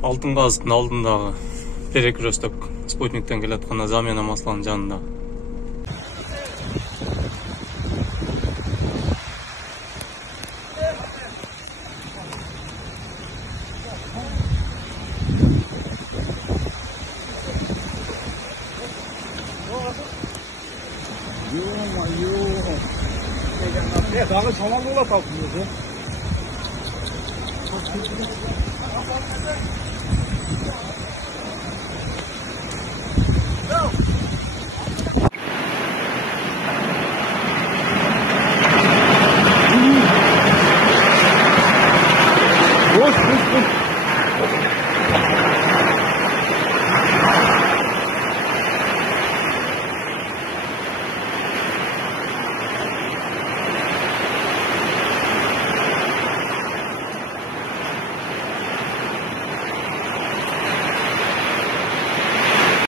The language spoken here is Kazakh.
Алтын қазықтың алдындағы перекресток спутниктен келатқан замена масланың жанында. Дағы шамал бола талпынды. Boş.